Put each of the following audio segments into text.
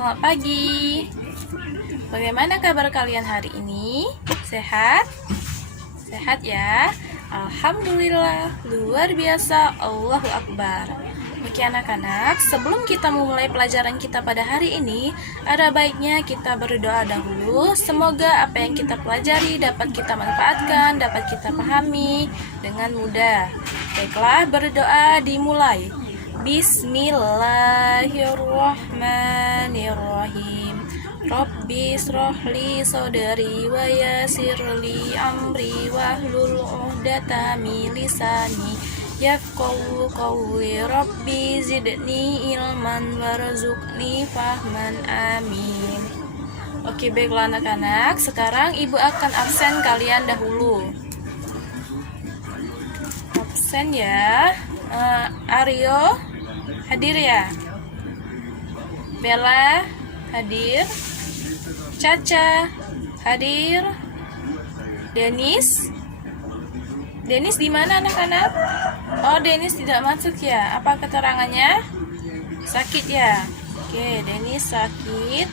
Selamat pagi. Bagaimana kabar kalian hari ini? Sehat? Sehat ya? Alhamdulillah, luar biasa, Allahu Akbar. Oke anak-anak, sebelum kita memulai pelajaran kita pada hari ini, ada baiknya kita berdoa dahulu. Semoga apa yang kita pelajari dapat kita manfaatkan, dapat kita pahami dengan mudah. Baiklah, berdoa dimulai. Bismillahirrahmanirrahim. Rabbi srohli sodari wa yasirli amri wahlul uqdatam min lisani yafqahu qawli. Rabbi zidni ilman warzuqni fahman, amin. Oke, baiklah anak-anak, sekarang ibu akan absen kalian dahulu. Absen ya. Aryo hadir ya. Bella hadir. Caca hadir. Denis di mana anak-anak? Oh, Denis tidak masuk ya. Apa keterangannya? Sakit ya. Oke, Denis sakit.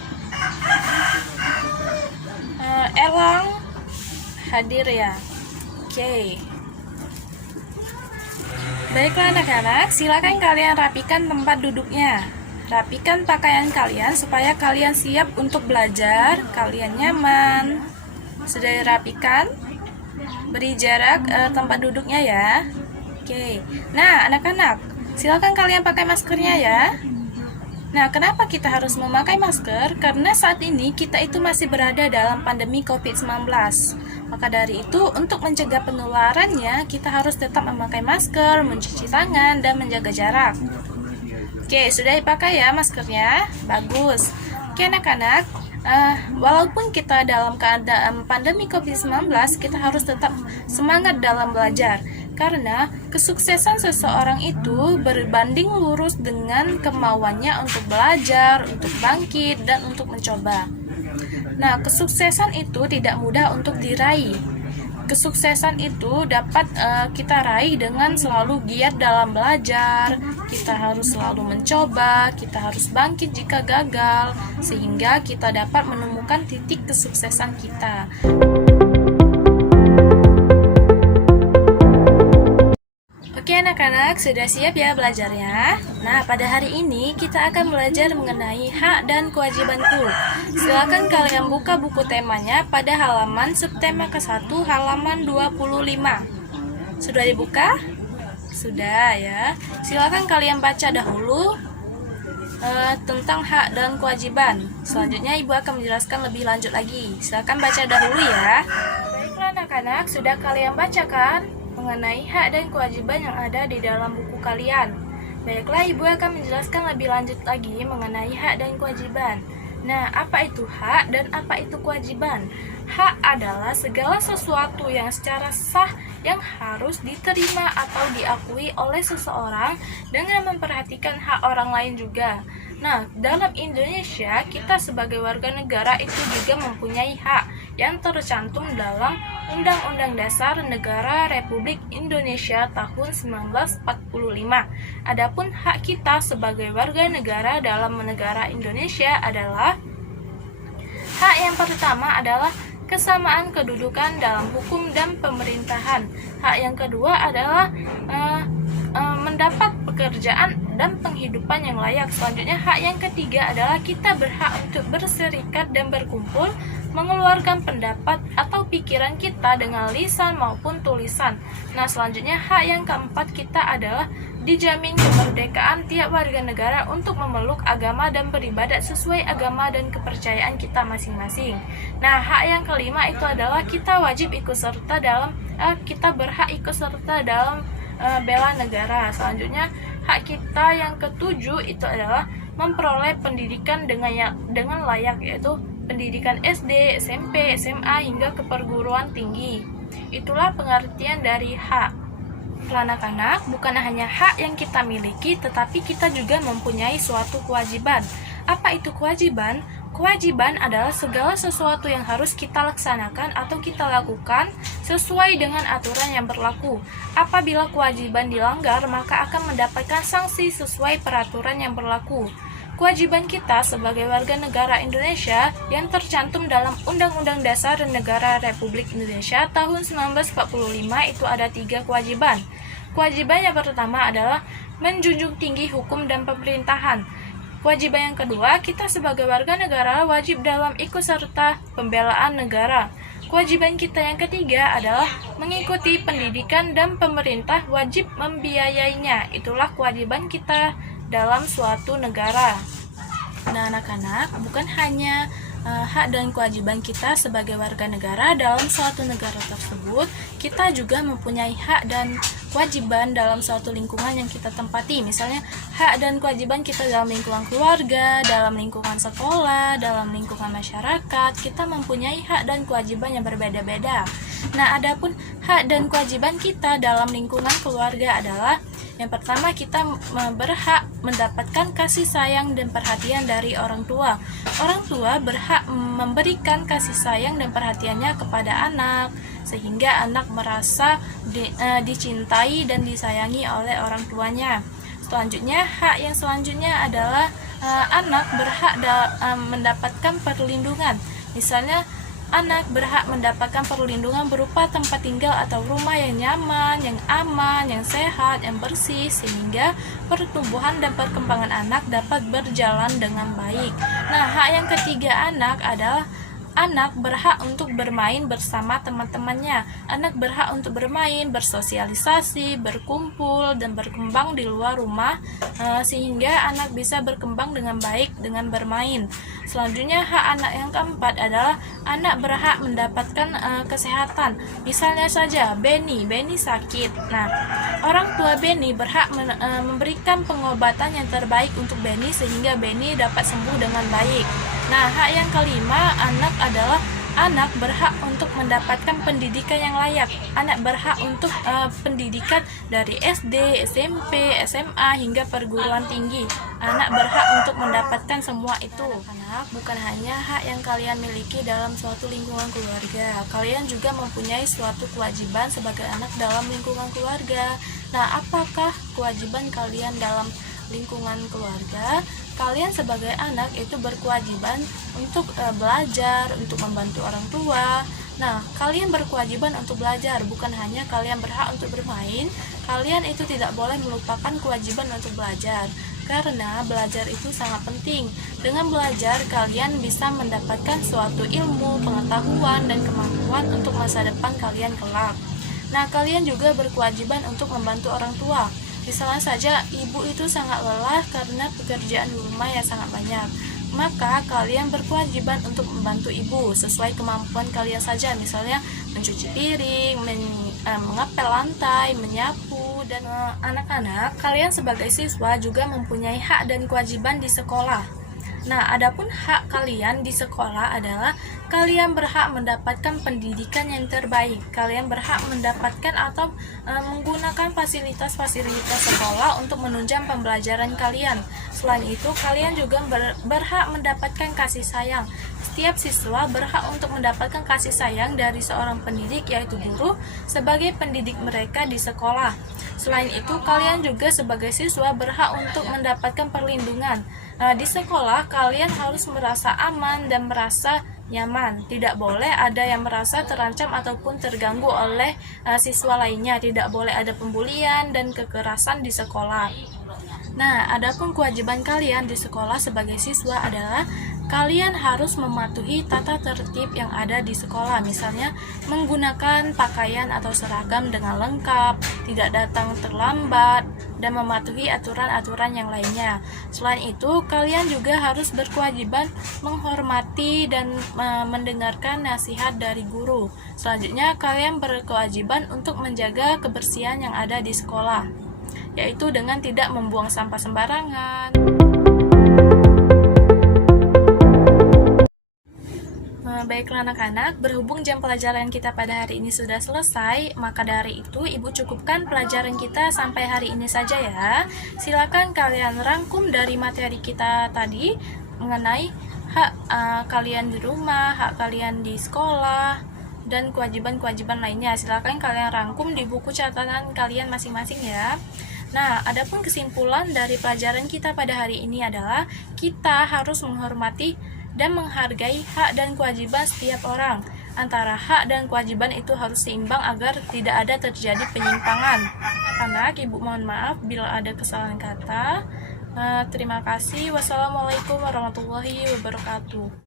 Elang hadir ya. Oke. Baiklah anak-anak, silakan kalian rapikan tempat duduknya. Rapikan pakaian kalian supaya kalian siap untuk belajar, kalian nyaman. Sudah dirapikan? Beri jarak tempat duduknya ya. Oke. Nah, anak-anak, silakan kalian pakai maskernya ya. Nah, kenapa kita harus memakai masker? Karena saat ini kita itu masih berada dalam pandemi COVID-19. Maka dari itu, untuk mencegah penularannya, kita harus tetap memakai masker, mencuci tangan, dan menjaga jarak. Oke, sudah dipakai ya maskernya? Bagus. Oke anak-anak, walaupun kita dalam keadaan pandemi COVID-19, kita harus tetap semangat dalam belajar. Karena kesuksesan seseorang itu berbanding lurus dengan kemauannya untuk belajar, untuk bangkit, dan untuk mencoba. Nah, kesuksesan itu tidak mudah untuk diraih. Kesuksesan itu dapat kita raih dengan selalu giat dalam belajar. Kita harus selalu mencoba, kita harus bangkit jika gagal, sehingga kita dapat menemukan titik kesuksesan kita. Oke anak-anak, sudah siap ya belajarnya? Nah, pada hari ini kita akan belajar mengenai hak dan kewajibanku. Silakan kalian buka buku temanya pada halaman subtema ke-1 halaman 25. Sudah dibuka? Sudah ya. Silakan kalian baca dahulu tentang hak dan kewajiban. Selanjutnya ibu akan menjelaskan lebih lanjut lagi. Silakan baca dahulu ya. Baiklah anak-anak, sudah kalian bacakan mengenai hak dan kewajiban yang ada di dalam buku kalian. Baiklah, ibu akan menjelaskan lebih lanjut lagi mengenai hak dan kewajiban. Nah, apa itu hak dan apa itu kewajiban? Hak adalah segala sesuatu yang secara sah yang harus diterima atau diakui oleh seseorang dengan memperhatikan hak orang lain juga. Nah, dalam Indonesia, kita sebagai warga negara itu juga mempunyai hak yang tercantum dalam Undang-Undang Dasar Negara Republik Indonesia tahun 1945. Adapun hak kita sebagai warga negara dalam negara Indonesia adalah hak yang pertama adalah kesamaan kedudukan dalam hukum dan pemerintahan. Hak yang kedua adalah mendapat pekerjaan dan penghidupan yang layak. Selanjutnya, hak yang ketiga adalah kita berhak untuk berserikat dan berkumpul, mengeluarkan pendapat atau pikiran kita dengan lisan maupun tulisan. Nah, selanjutnya hak yang keempat kita adalah dijamin kemerdekaan tiap warga negara untuk memeluk agama dan beribadat sesuai agama dan kepercayaan kita masing-masing. Nah, hak yang kelima itu adalah kita wajib ikut serta dalam kita berhak ikut serta dalam bela negara. Selanjutnya, hak kita yang ketujuh itu adalah memperoleh pendidikan dengan layak, yaitu pendidikan SD, SMP, SMA hingga ke perguruan tinggi. Itulah pengertian dari hak. Anak-anak, bukan hanya hak yang kita miliki, tetapi kita juga mempunyai suatu kewajiban. Apa itu kewajiban? Kewajiban adalah segala sesuatu yang harus kita laksanakan atau kita lakukan sesuai dengan aturan yang berlaku. Apabila kewajiban dilanggar, maka akan mendapatkan sanksi sesuai peraturan yang berlaku. kewajiban kita sebagai warga negara Indonesia yang tercantum dalam Undang-Undang Dasar Negara Republik Indonesia tahun 1945 itu ada 3 kewajiban. Kewajiban yang pertama adalah menjunjung tinggi hukum dan pemerintahan. Kewajiban yang kedua, kita sebagai warga negara wajib dalam ikut serta pembelaan negara. Kewajiban kita yang ketiga adalah mengikuti pendidikan dan pemerintah wajib membiayainya. Itulah kewajiban kita dalam suatu negara. Nah, anak-anak, bukan hanya hak dan kewajiban kita sebagai warga negara dalam suatu negara tersebut, kita juga mempunyai hak dan kewajiban dalam suatu lingkungan yang kita tempati. Misalnya, hak dan kewajiban kita dalam lingkungan keluarga, dalam lingkungan sekolah, dalam lingkungan masyarakat, kita mempunyai hak dan kewajiban yang berbeda-beda. Nah, adapun hak dan kewajiban kita dalam lingkungan keluarga adalah yang pertama, kita berhak mendapatkan kasih sayang dan perhatian dari orang tua. Orang tua berhak memberikan kasih sayang dan perhatiannya kepada anak, sehingga anak merasa dicintai dan disayangi oleh orang tuanya. Selanjutnya, hak yang selanjutnya adalah anak berhak mendapatkan perlindungan. Misalnya, anak berhak mendapatkan perlindungan berupa tempat tinggal atau rumah yang nyaman, yang aman, yang sehat, yang bersih, sehingga pertumbuhan dan perkembangan anak dapat berjalan dengan baik. Nah, hak yang ketiga anak adalah anak berhak untuk bermain bersama teman-temannya. Anak berhak untuk bermain, bersosialisasi, berkumpul, dan berkembang di luar rumah, sehingga anak bisa berkembang dengan baik dengan bermain. Selanjutnya, hak anak yang keempat adalah anak berhak mendapatkan kesehatan. Misalnya saja, Benny sakit. Nah, orang tua Benny berhak memberikan pengobatan yang terbaik untuk Benny sehingga Benny dapat sembuh dengan baik. Nah, hak yang kelima adalah anak berhak untuk mendapatkan pendidikan yang layak. Anak berhak untuk pendidikan dari SD, SMP, SMA hingga perguruan tinggi. Anak berhak untuk mendapatkan semua itu. Anak bukan hanya hak yang kalian miliki dalam suatu lingkungan keluarga. Kalian juga mempunyai suatu kewajiban sebagai anak dalam lingkungan keluarga. Nah, apakah kewajiban kalian dalam lingkungan keluarga? Kalian sebagai anak itu berkewajiban untuk belajar, untuk membantu orang tua. Nah, kalian berkewajiban untuk belajar, bukan hanya kalian berhak untuk bermain. Kalian itu tidak boleh melupakan kewajiban untuk belajar, karena belajar itu sangat penting. Dengan belajar, kalian bisa mendapatkan suatu ilmu, pengetahuan, dan kemampuan untuk masa depan kalian kelak. Nah, kalian juga berkewajiban untuk membantu orang tua. Misalnya saja, ibu itu sangat lelah karena pekerjaan di rumah yang sangat banyak. Maka kalian berkewajiban untuk membantu ibu sesuai kemampuan kalian saja. Misalnya mencuci piring, mengepel lantai, menyapu, dan anak-anak, kalian sebagai siswa juga mempunyai hak dan kewajiban di sekolah. Nah, adapun hak kalian di sekolah adalah kalian berhak mendapatkan pendidikan yang terbaik. Kalian berhak mendapatkan atau menggunakan fasilitas-fasilitas sekolah untuk menunjang pembelajaran kalian. Selain itu, kalian juga berhak mendapatkan kasih sayang. Setiap siswa berhak untuk mendapatkan kasih sayang dari seorang pendidik, yaitu guru, sebagai pendidik mereka di sekolah. Selain itu, kalian juga sebagai siswa berhak untuk mendapatkan perlindungan. Di sekolah, kalian harus merasa aman dan merasa nyaman. Tidak boleh ada yang merasa terancam ataupun terganggu oleh siswa lainnya. Tidak boleh ada pembulian dan kekerasan di sekolah. Nah, adapun kewajiban kalian di sekolah sebagai siswa adalah kalian harus mematuhi tata tertib yang ada di sekolah. Misalnya, menggunakan pakaian atau seragam dengan lengkap, tidak datang terlambat, dan mematuhi aturan-aturan yang lainnya. Selain itu, kalian juga harus berkewajiban menghormati dan mendengarkan nasihat dari guru. Selanjutnya, kalian berkewajiban untuk menjaga kebersihan yang ada di sekolah, yaitu dengan tidak membuang sampah sembarangan. Baiklah anak-anak, berhubung jam pelajaran kita pada hari ini sudah selesai, maka dari itu Ibu cukupkan pelajaran kita sampai hari ini saja ya. Silakan kalian rangkum dari materi kita tadi mengenai hak kalian di rumah, hak kalian di sekolah, dan kewajiban-kewajiban lainnya. Silakan kalian rangkum di buku catatan kalian masing-masing ya. Nah, adapun kesimpulan dari pelajaran kita pada hari ini adalah kita harus menghormati dan menghargai hak dan kewajiban setiap orang. Antara hak dan kewajiban itu harus seimbang agar tidak ada terjadi penyimpangan. Anak, Ibu mohon maaf bila ada kesalahan kata. Terima kasih. Wassalamualaikum warahmatullahi wabarakatuh.